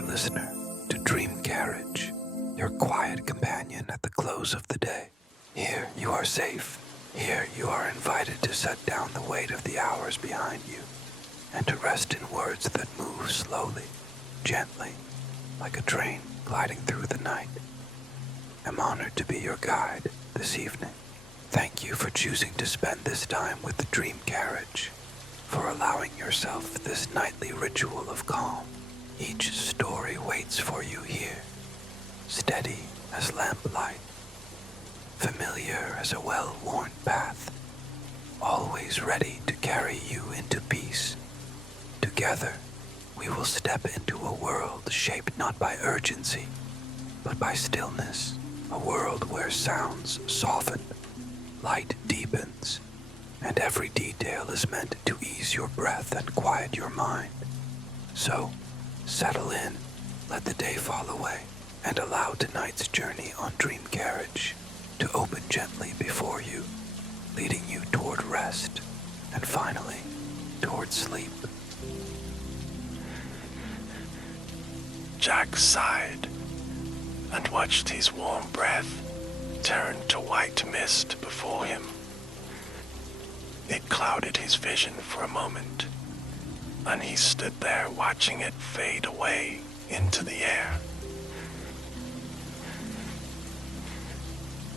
dear listener, to Dream Carriage, your quiet companion at the close of the day. Here you are safe. Here you are invited to set down the weight of the hours behind you and to rest in words that move slowly, gently, like a train gliding through the night. I'm honored to be your guide this evening. Thank you for choosing to spend this time with the Dream Carriage, for allowing yourself this nightly ritual of calm. Each story waits for you here, steady as lamplight, familiar as a well-worn path, always ready to carry you into peace. Together, we will step into a world shaped not by urgency, but by stillness, a world where sounds soften, light deepens, and every detail is meant to ease your breath and quiet your mind. So, settle in, let the day fall away, and allow tonight's journey on Dream Carriage to open gently before you, leading you toward rest, and finally, toward sleep. Jack sighed and watched his warm breath turn to white mist before him. It clouded his vision for a moment, and he stood there watching it fade away into the air.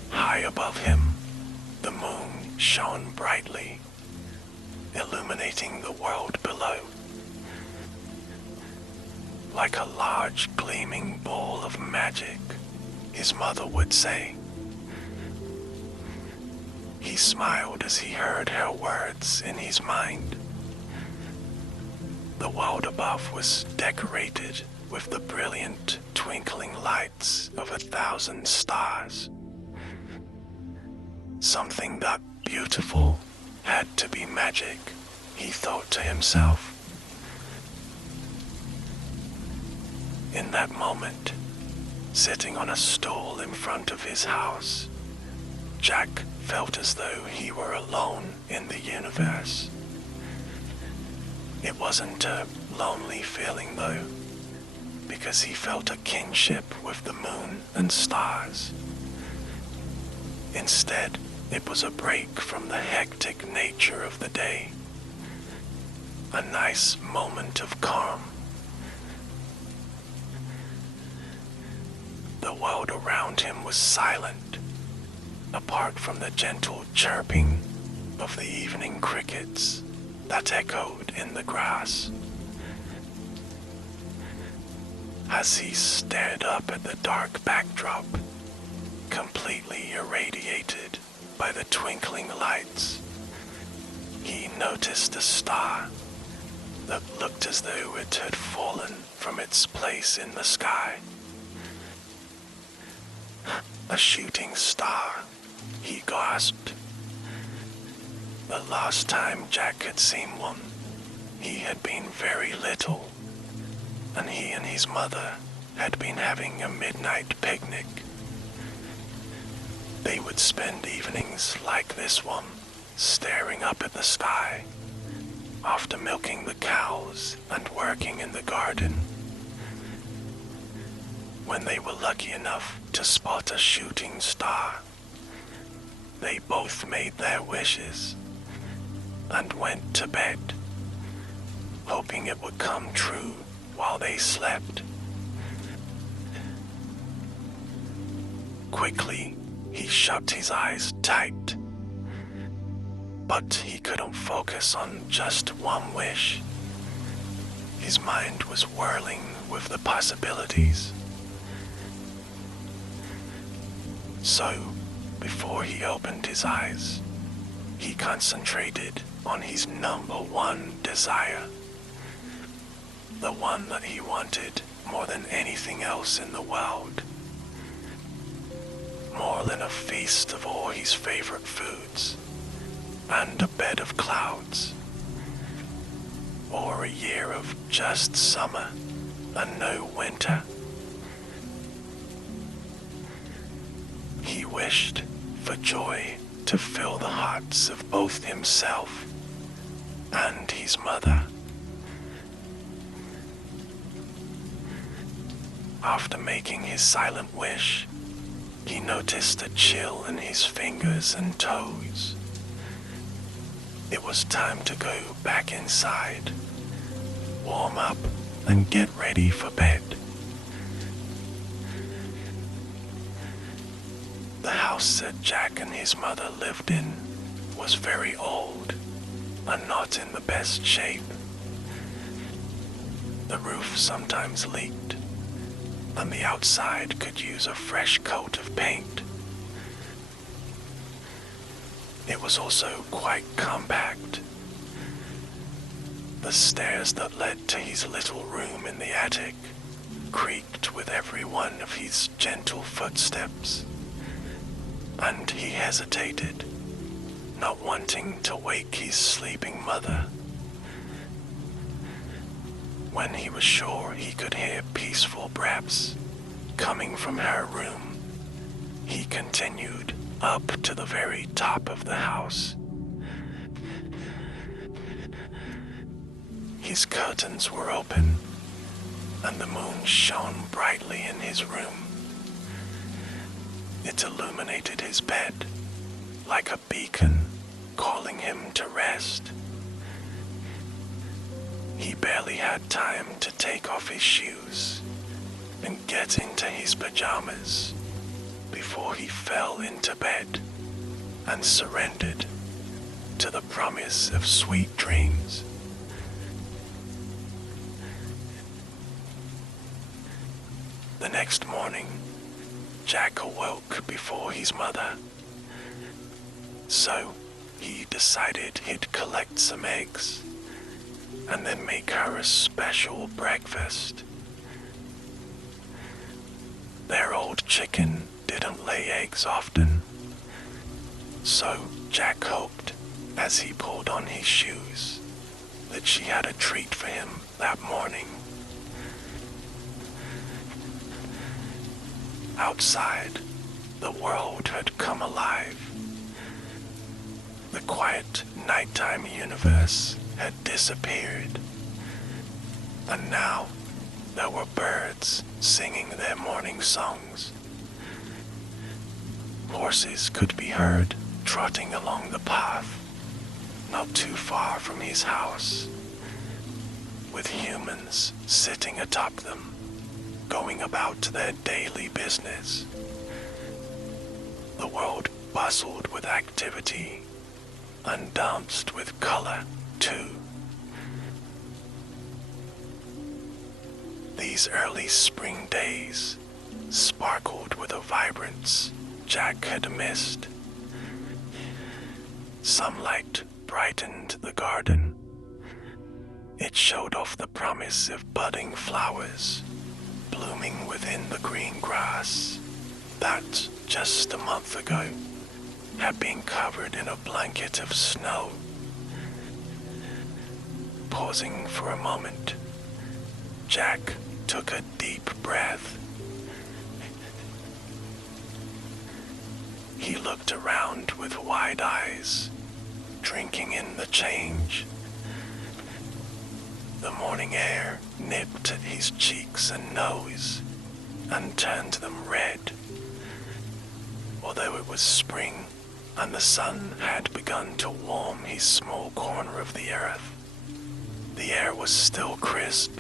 High above him, the moon shone brightly, illuminating the world below. Like a large gleaming ball of magic, his mother would say. He smiled as he heard her words in his mind. The world above was decorated with the brilliant, twinkling lights of 1,000 stars. Something that beautiful had to be magic, he thought to himself. In that moment, sitting on a stool in front of his house, Jack felt as though he were alone in the universe. It wasn't a lonely feeling though, because he felt a kinship with the moon and stars. Instead, it was a break from the hectic nature of the day. A nice moment of calm. The world around him was silent, apart from the gentle chirping of the evening crickets that echoed in the grass. As he stared up at the dark backdrop, completely irradiated by the twinkling lights, he noticed a star that looked as though it had fallen from its place in the sky. A shooting star, he gasped. The last time Jack had seen one, he had been very little, and he and his mother had been having a midnight picnic. They would spend evenings like this one, staring up at the sky, after milking the cows and working in the garden. When they were lucky enough to spot a shooting star, they both made their wishes and went to bed, hoping it would come true while they slept. Quickly, he shut his eyes tight, but he couldn't focus on just one wish. His mind was whirling with the possibilities. So, before he opened his eyes, he concentrated on his number one desire, the one that he wanted more than anything else in the world, more than a feast of all his favorite foods, and a bed of clouds, or a year of just summer and no winter. He wished for joy to fill the hearts of both himself and his mother. After making his silent wish, he noticed a chill in his fingers and toes. It was time to go back inside, warm up, and get ready for bed. The house that Jack and his mother lived in was very old and not in the best shape. The roof sometimes leaked, and the outside could use a fresh coat of paint. It was also quite compact. The stairs that led to his little room in the attic creaked with every one of his gentle footsteps, and he hesitated, not wanting to wake his sleeping mother. When he was sure he could hear peaceful breaths coming from her room, he continued up to the very top of the house. His curtains were open, and the moon shone brightly in his room. It illuminated his bed like a beacon, calling him to rest. He barely had time to take off his shoes and get into his pajamas before he fell into bed and surrendered to the promise of sweet dreams. The next morning, Jack awoke before his mother, so he decided he'd collect some eggs and then make her a special breakfast. Their old chicken didn't lay eggs often, so Jack hoped, as he pulled on his shoes, that she had a treat for him that morning. Outside, the world had come alive. The quiet nighttime universe had disappeared, and now there were birds singing their morning songs. Horses could be heard trotting along the path, not too far from his house, with humans sitting atop them, going about their daily business. The world bustled with activity and danced with color, too. These early spring days sparkled with a vibrance Jack had missed. Sunlight brightened the garden. It showed off the promise of budding flowers blooming within the green grass that, just a month ago, had been covered in a blanket of snow. Pausing for a moment, Jack took a deep breath. He looked around with wide eyes, drinking in the change. The morning air nipped at his cheeks and nose and turned them red. Although it was spring and the sun had begun to warm his small corner of the earth, the air was still crisp,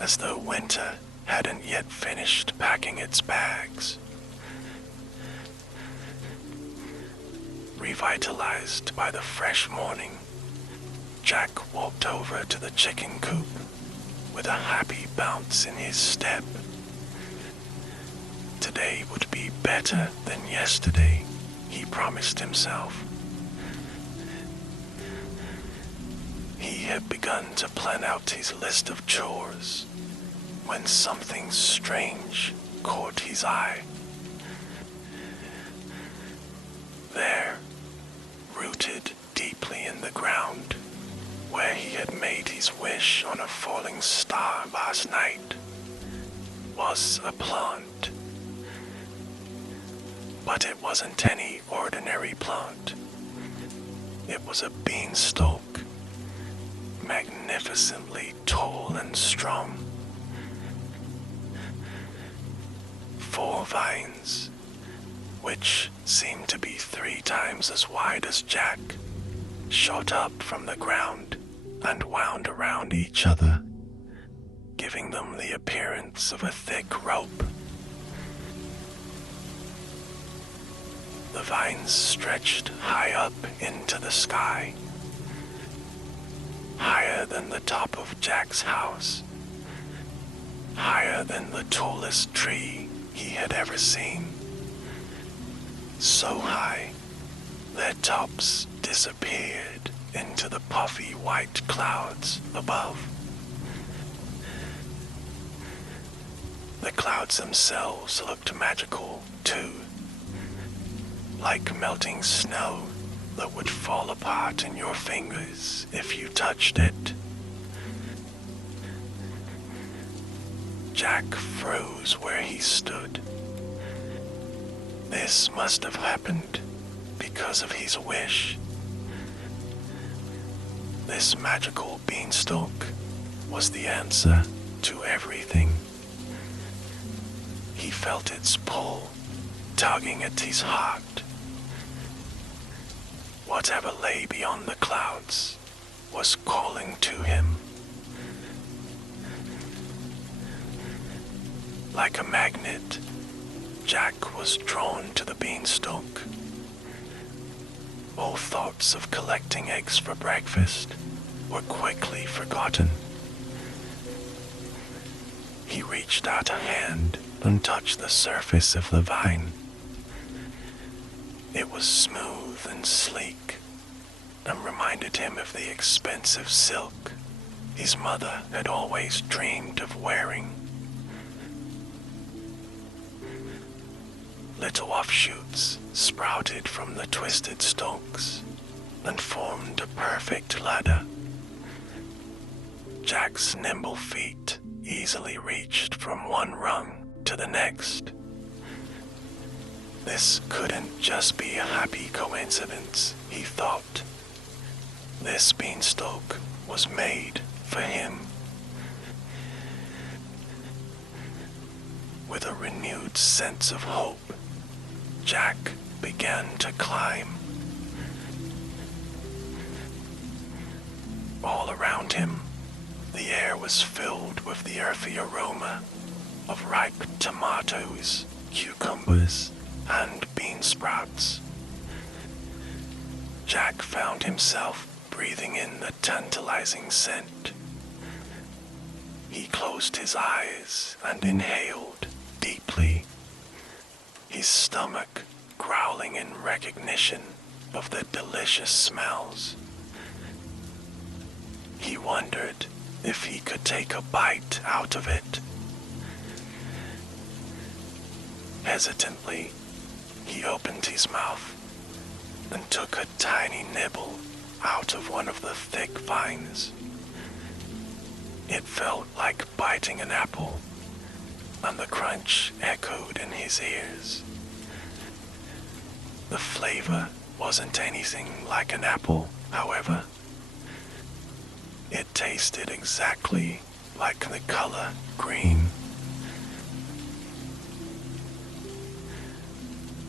as though winter hadn't yet finished packing its bags. Revitalized by the fresh morning, Jack walked over to the chicken coop with a happy bounce in his step. Today would be better than yesterday, he promised himself. He had begun to plan out his list of chores when something strange caught his eye. There, rooted deeply in the ground, where he had made his wish on a falling star last night, was a plant. But it wasn't any ordinary plant. It was a beanstalk, magnificently tall and strong. 4 vines, which seemed to be 3 times as wide as Jack, shot up from the ground and wound around each other, giving them the appearance of a thick rope. The vines stretched high up into the sky, higher than the top of Jack's house, higher than the tallest tree he had ever seen. So high, their tops disappeared into the puffy white clouds above. The clouds themselves looked magical, too, like melting snow that would fall apart in your fingers if you touched it. Jack froze where he stood. This must have happened because of his wish. This magical beanstalk was the answer to everything. He felt its pull tugging at his heart. Whatever lay beyond the clouds was calling to him. Like a magnet, Jack was drawn to the beanstalk. All thoughts of collecting eggs for breakfast were quickly forgotten. He reached out a hand and touched the surface of the vine. It was smooth and sleek, and reminded him of the expensive silk his mother had always dreamed of wearing. Little offshoots sprouted from the twisted stalks and formed a perfect ladder. Jack's nimble feet easily reached from one rung to the next. This couldn't just be a happy coincidence, he thought. This beanstalk was made for him. With a renewed sense of hope, Jack began to climb. All around him, the air was filled with the earthy aroma of ripe tomatoes, cucumbers, and bean sprouts. Jack found himself breathing in the tantalizing scent. He closed his eyes and inhaled deeply, his stomach growling in recognition of the delicious smells. He wondered if he could take a bite out of it. Hesitantly, he opened his mouth and took a tiny nibble out of one of the thick vines. It felt like biting an apple, and the crunch echoed in his ears. The flavor wasn't anything like an apple, however. It tasted exactly like the color green.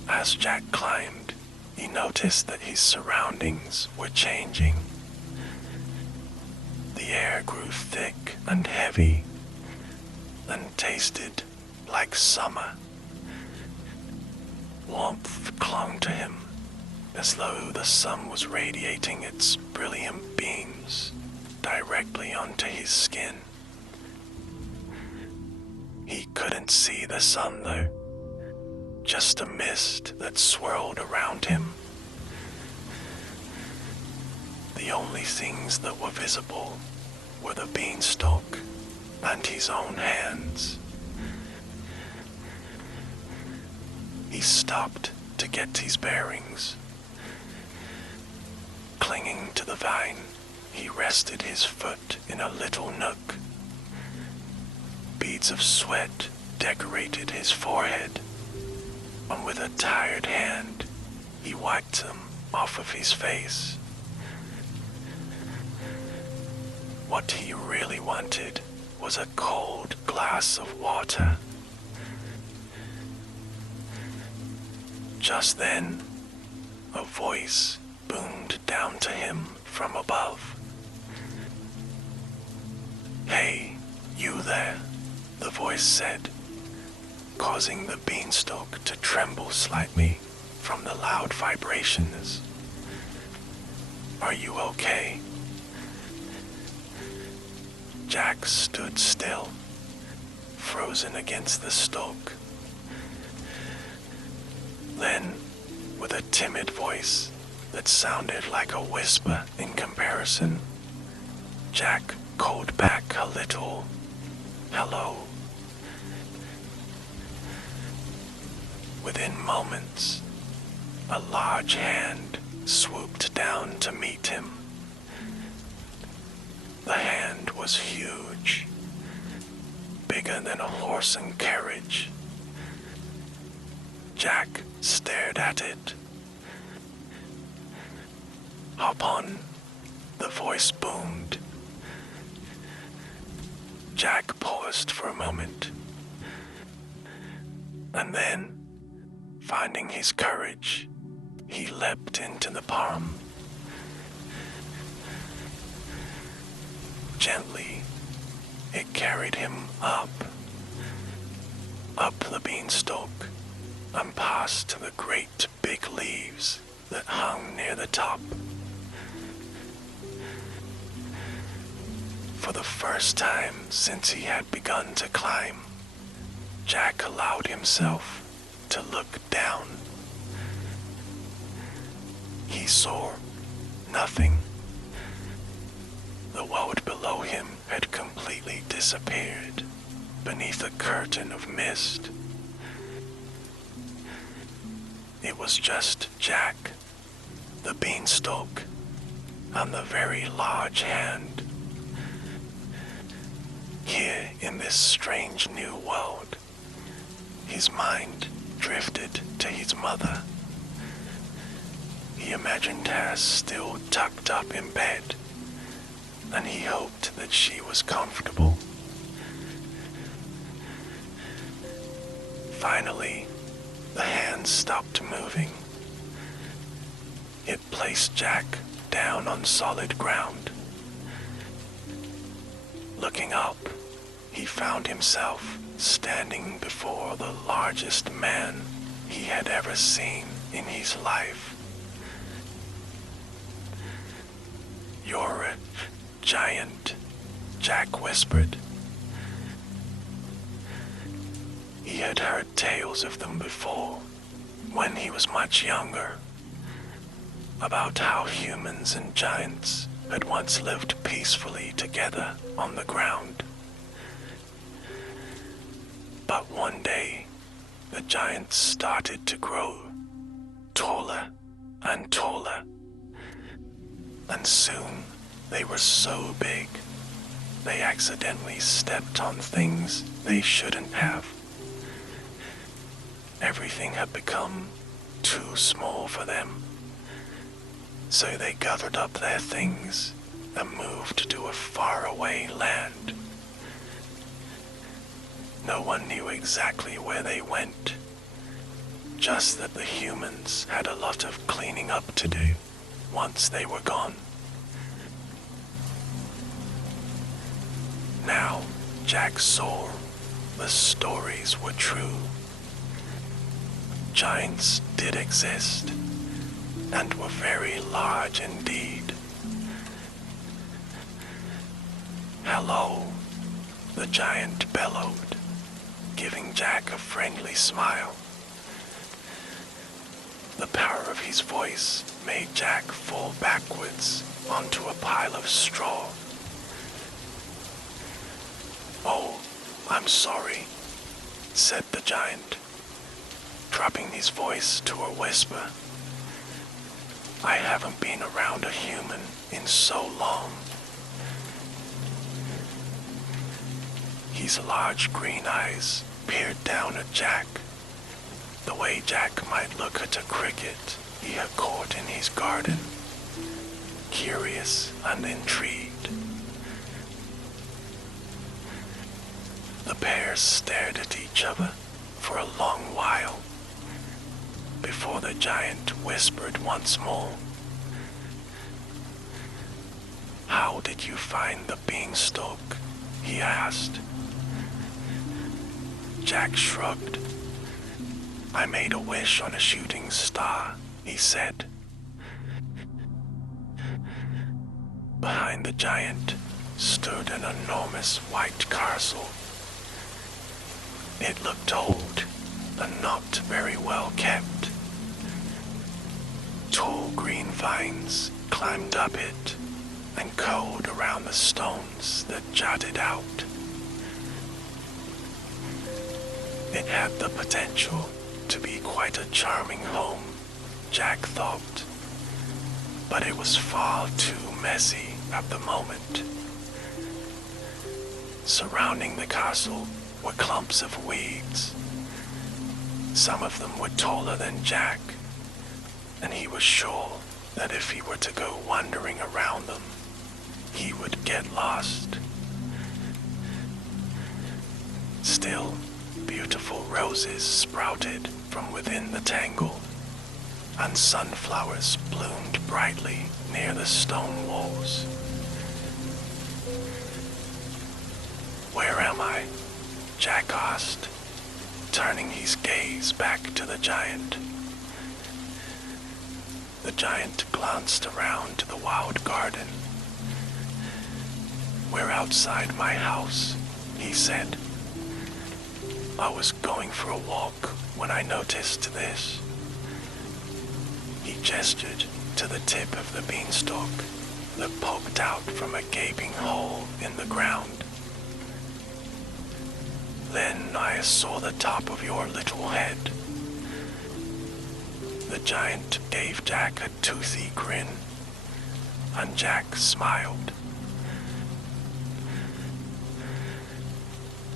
As Jack climbed, he noticed that his surroundings were changing. The air grew thick and heavy, and tasted like summer. Warmth clung to him, as though the sun was radiating its brilliant beams directly onto his skin. He couldn't see the sun, though, just a mist that swirled around him. The only things that were visible were the beanstalk and his own hands. He stopped to get his bearings. Clinging to the vine, he rested his foot in a little nook. Beads of sweat decorated his forehead, and with a tired hand, he wiped them off of his face. What he really wanted was a cold glass of water. Just then, a voice boomed down to him from above. "Hey, you there," the voice said, causing the beanstalk to tremble slightly from the loud vibrations. "Are you okay?" Jack stood still, frozen against the stalk. Then, with a timid voice that sounded like a whisper in comparison, Jack called back a little hello. Within moments, a large hand swooped down to meet him. The hand was huge, bigger than a horse and carriage. Jack stared at it. "Hop on," the voice boomed. Jack paused for a moment, and then, finding his courage, he leapt into the palm. Gently, it carried him up the beanstalk, and past the great big leaves that hung near the top. For the first time since he had begun to climb, Jack allowed himself to look down. He saw nothing. The world below him had completely disappeared beneath a curtain of mist. It was just Jack, the beanstalk, and the very large hand. Here in this strange new world, his mind drifted to his mother. He imagined her still tucked up in bed, and he hoped that she was comfortable. Finally, the hand stopped moving. It placed Jack down on solid ground. Looking up, he found himself standing before the largest man he had ever seen in his life. "You're a giant," Jack whispered. He had heard tales of them before, when he was much younger, about how humans and giants had once lived peacefully together on the ground. But one day, the giants started to grow taller and taller, and soon they were so big, they accidentally stepped on things they shouldn't have. Everything had become too small for them, so they gathered up their things and moved to a faraway land. No one knew exactly where they went, just that the humans had a lot of cleaning up to do once they were gone. Now, Jack saw the stories were true. Giants did exist, and were very large indeed. "Hello," the giant bellowed, giving Jack a friendly smile. The power of his voice made Jack fall backwards onto a pile of straw. "Oh, I'm sorry," said the giant, dropping his voice to a whisper. "I haven't been around a human in so long." His large green eyes peered down at Jack, the way Jack might look at a cricket he had caught in his garden, curious and intrigued. The pair stared at each other for a long while. before the giant whispered once more. "How did you find the beanstalk?" he asked. Jack shrugged. "I made a wish on a shooting star," he said. Behind the giant stood an enormous white castle. It looked old and not very well kept. Tall green vines climbed up it and curled around the stones that jutted out. It had the potential to be quite a charming home, Jack thought, but it was far too messy at the moment. Surrounding the castle were clumps of weeds. Some of them were taller than Jack, and he was sure that if he were to go wandering around them, he would get lost. Still, beautiful roses sprouted from within the tangle, and sunflowers bloomed brightly near the stone walls. "Where am I?" Jack asked, turning his gaze back to the giant. The giant glanced around the wild garden. "We're outside my house," he said. "I was going for a walk when I noticed this." He gestured to the tip of the beanstalk that poked out from a gaping hole in the ground. "Then I saw the top of your little head." The giant gave Jack a toothy grin, and Jack smiled.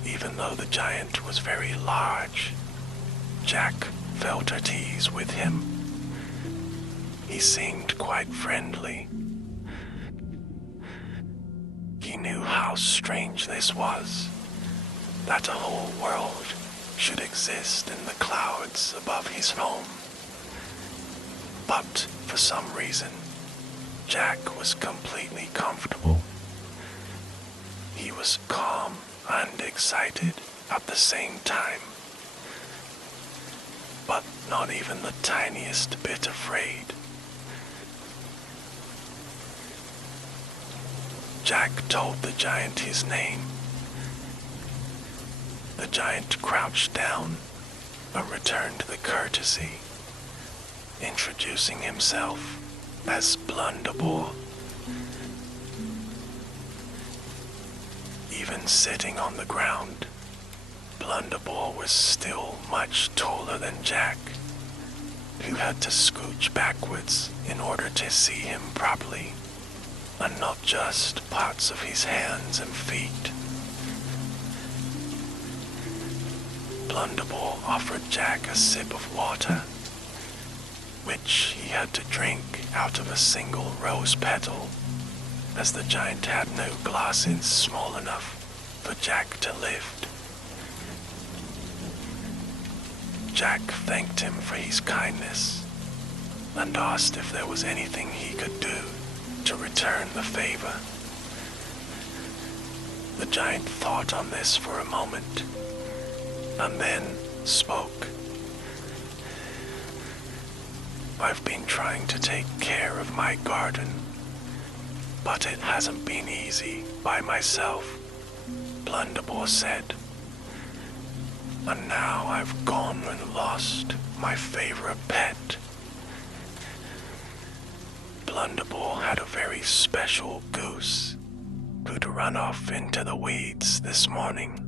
Even though the giant was very large, Jack felt at ease with him. He seemed quite friendly. He knew how strange this was, that a whole world should exist in the clouds above his home. But for some reason, Jack was completely comfortable. He was calm and excited at the same time, but not even the tiniest bit afraid. Jack told the giant his name. The giant crouched down and returned the courtesy, introducing himself as Blunderbore. Even sitting on the ground, Blunderbore was still much taller than Jack, who had to scooch backwards in order to see him properly, and not just parts of his hands and feet. Blunderbore offered Jack a sip of water, which he had to drink out of a single rose petal, as the giant had no glasses small enough for Jack to lift. Jack thanked him for his kindness and asked if there was anything he could do to return the favor. The giant thought on this for a moment and then spoke. "I've been trying to take care of my garden, but it hasn't been easy by myself," Blunderbore said. "And now I've gone and lost my favorite pet." Blunderbore had a very special goose who'd run off into the weeds this morning.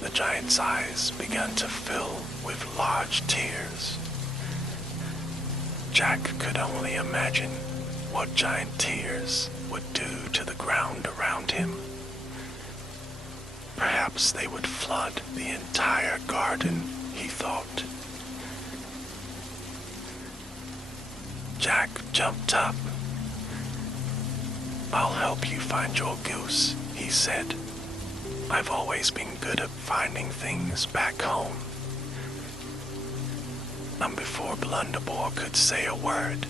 The giant's eyes began to fill with large tears. Jack could only imagine what giant tears would do to the ground around him. Perhaps they would flood the entire garden, he thought. Jack jumped up. "I'll help you find your goose," he said. "I've always been good at finding things back home." and before Blunderbore could say a word,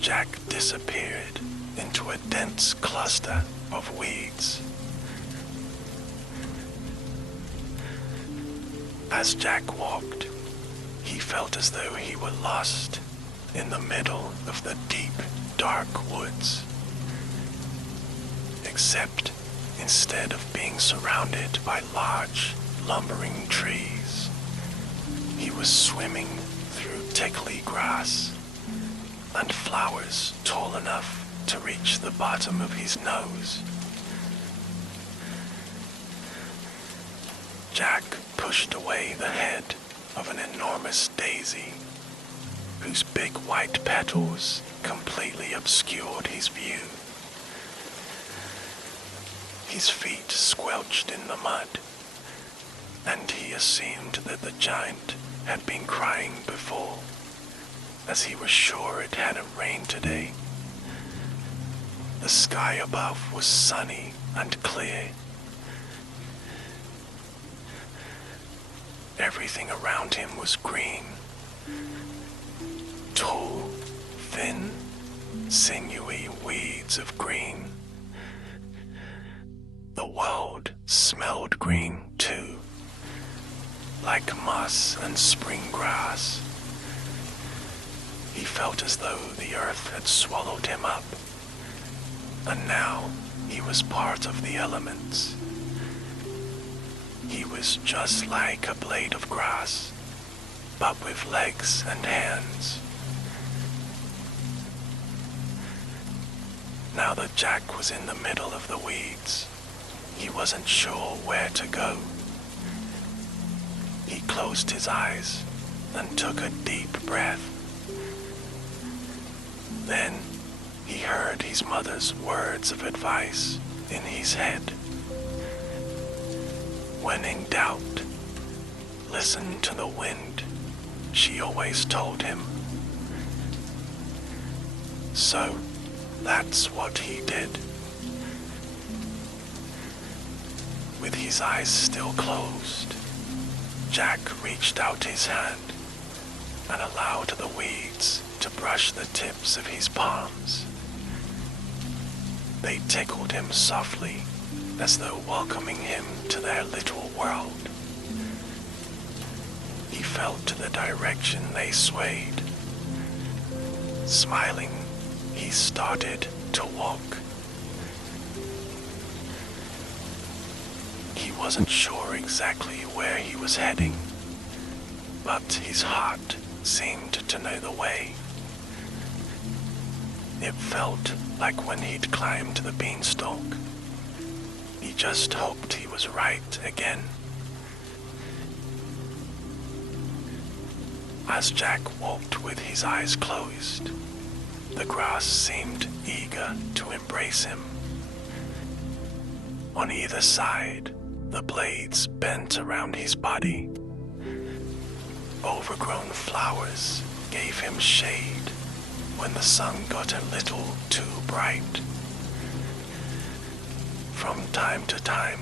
Jack disappeared into a dense cluster of weeds. As Jack walked, he felt as though he were lost in the middle of the deep, dark woods. Except instead of being surrounded by large, lumbering trees, he was swimming through tickly grass and flowers tall enough to reach the bottom of his nose. Jack pushed away the head of an enormous daisy, whose big white petals completely obscured his view. His feet squelched in the mud, and he assumed that the giant had been crying before, as he was sure it hadn't rained today. The sky above was sunny and clear. Everything around him was green. Tall, thin, sinewy weeds of green. The world smelled green too, like moss and spring grass. He felt as though the earth had swallowed him up, and now he was part of the elements. He was just like a blade of grass, but with legs and hands. Now that Jack was in the middle of the weeds, he wasn't sure where to go. He closed his eyes and took a deep breath. Then he heard his mother's words of advice in his head. When in doubt, listen to the wind, she always told him. So that's what he did. With his eyes still closed, Jack reached out his hand and allowed the weeds to brush the tips of his palms. They tickled him softly, as though welcoming him to their little world. He felt the direction they swayed. Smiling, he started to walk. He wasn't sure exactly where he was heading, but his heart seemed to know the way. It felt like when he'd climbed the Beanstalk. He just hoped he was right again. As Jack walked with his eyes closed, the grass seemed eager to embrace him. On either side, the blades bent around his body. Overgrown flowers gave him shade when the sun got a little too bright. From time to time,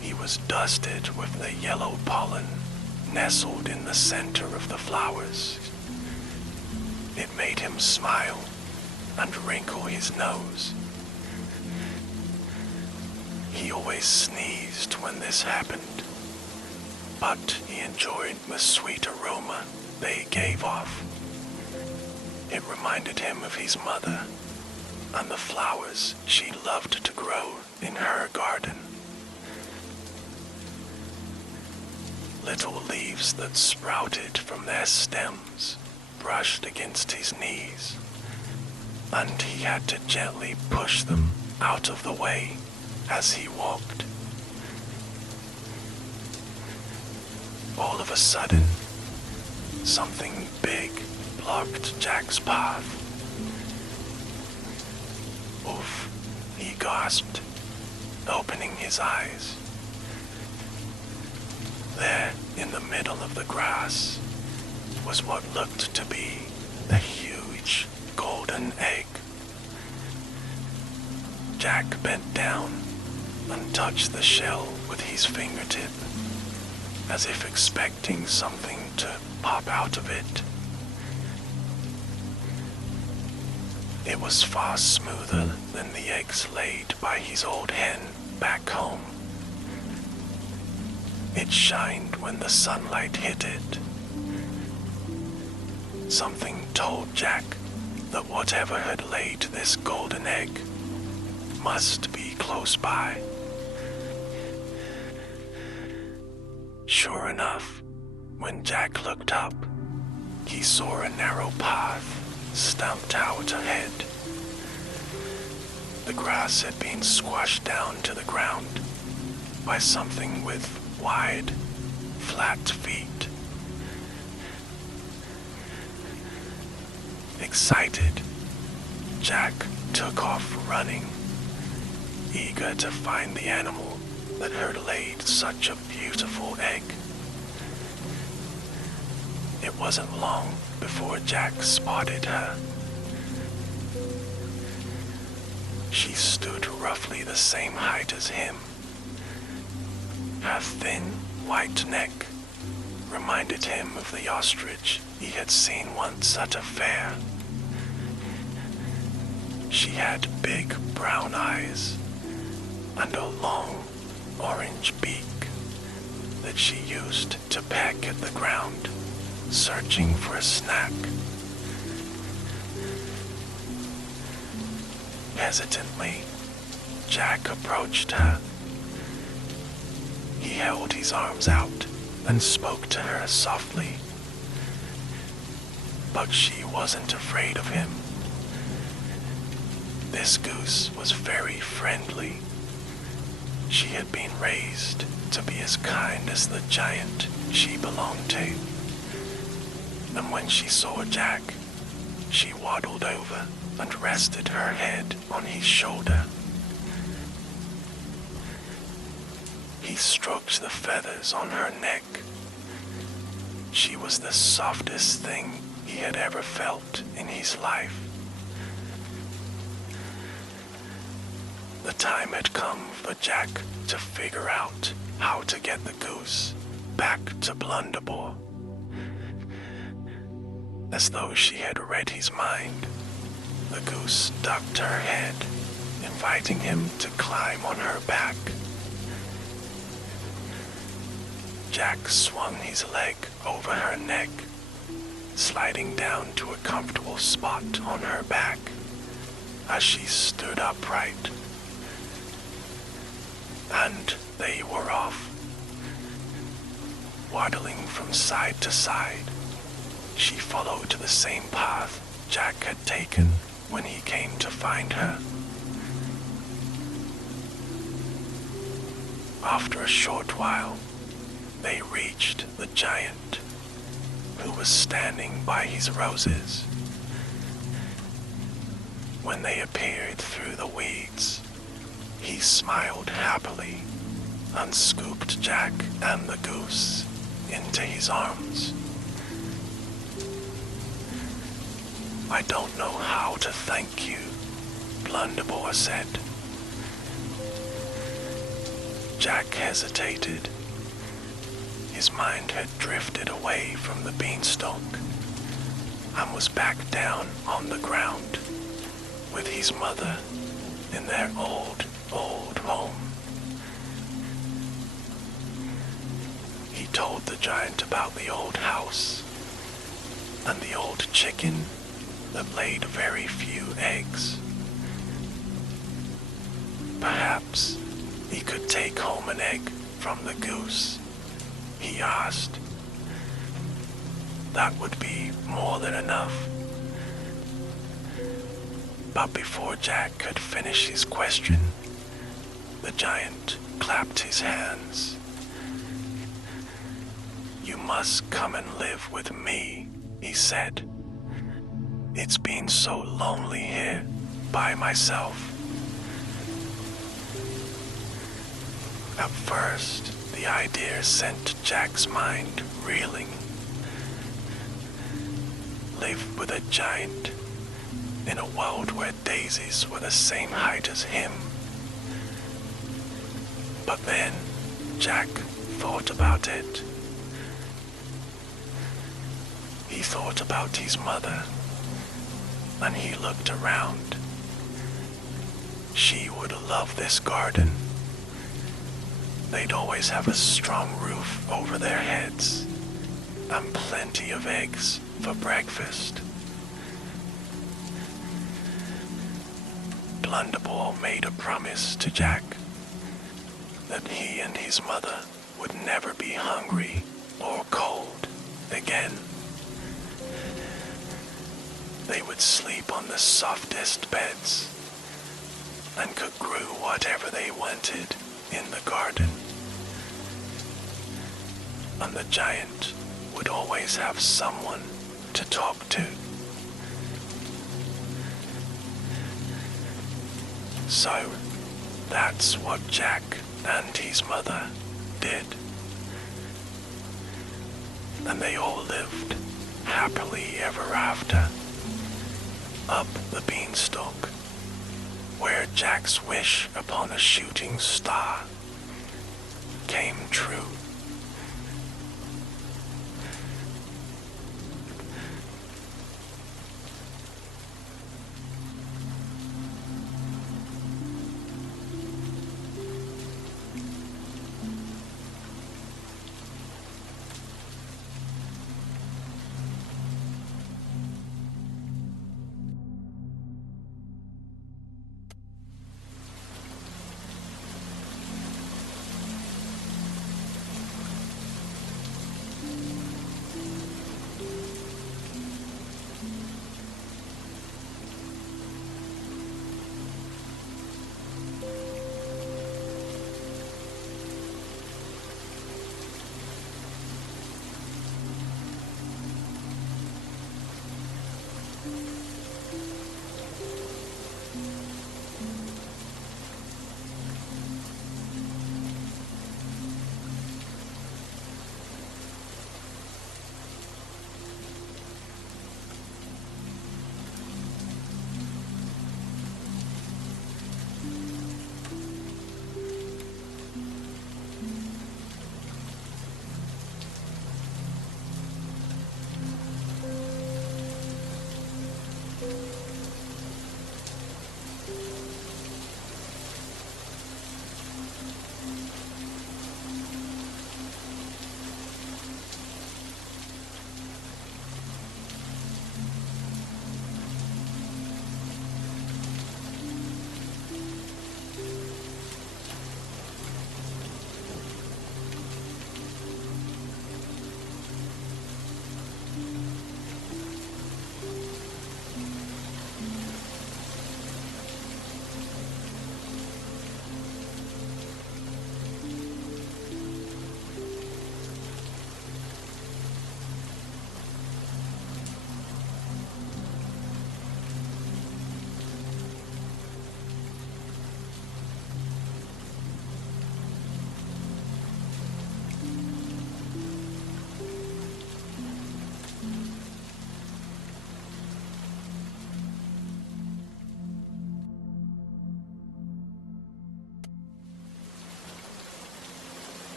he was dusted with the yellow pollen nestled in the center of the flowers. It made him smile and wrinkle his nose. He always sneezed when this happened, but he enjoyed the sweet aroma they gave off. It reminded him of his mother and the flowers she loved to grow in her garden. Little leaves that sprouted from their stems brushed against his knees, and he had to gently push them out of the way as he walked. All of a sudden, something big blocked Jack's path. Oof, he gasped, opening his eyes. There, in the middle of the grass, was what looked to be a huge golden egg. Jack bent down and touched the shell with his fingertip, as if expecting something to pop out of it. It was far smoother than the eggs laid by his old hen back home. It shined when the sunlight hit it. Something told Jack that whatever had laid this golden egg must be close by. Sure enough, when Jack looked up, he saw a narrow path stumped out ahead. The grass had been squashed down to the ground by something with wide, flat feet. Excited, Jack took off running, eager to find the animal that had laid such a beautiful egg. It wasn't long before Jack spotted her. She stood roughly the same height as him. Her thin, white neck reminded him of the ostrich he had seen once at a fair. She had big brown eyes and a long orange beak that she used to peck at the ground, searching for a snack. Hesitantly, Jack approached her. He held his arms out and spoke to her softly. But she wasn't afraid of him. This goose was very friendly. She had been raised to be as kind as the giant she belonged to. And when she saw Jack, she waddled over and rested her head on his shoulder. He stroked the feathers on her neck. She was the softest thing he had ever felt in his life. The time had come for Jack to figure out how to get the goose back to Blunderbore. As though she had read his mind, the goose ducked her head, inviting him to climb on her back. Jack swung his leg over her neck, sliding down to a comfortable spot on her back as she stood upright. And they were off. Waddling from side to side, she followed the same path Jack had taken when he came to find her. After a short while, they reached the giant, who was standing by his roses. When they appeared through the weeds, he smiled happily and scooped Jack and the goose into his arms. "I don't know how to thank you," Blunderbore said. Jack hesitated. His mind had drifted away from the beanstalk and was back down on the ground with his mother in their old home. He told the giant about the old house and the old chicken that laid very few eggs. Perhaps he could take home an egg from the goose, he asked. That would be more than enough. But before Jack could finish his question, the giant clapped his hands. "You must come and live with me," he said. "It's been so lonely here by myself." At first, the idea sent Jack's mind reeling. Live with a giant in a world where daisies were the same height as him. But then Jack thought about it. He thought about his mother, and he looked around. She would love this garden. They'd always have a strong roof over their heads, and plenty of eggs for breakfast. Blunderbore made a promise to Jack that he and his mother would never be hungry or cold again. They would sleep on the softest beds and could grow whatever they wanted in the garden. And the giant would always have someone to talk to. So, that's what Jack and his mother did. And they all lived happily ever after, up the Beanstalk, where Jack's wish upon a shooting star came true.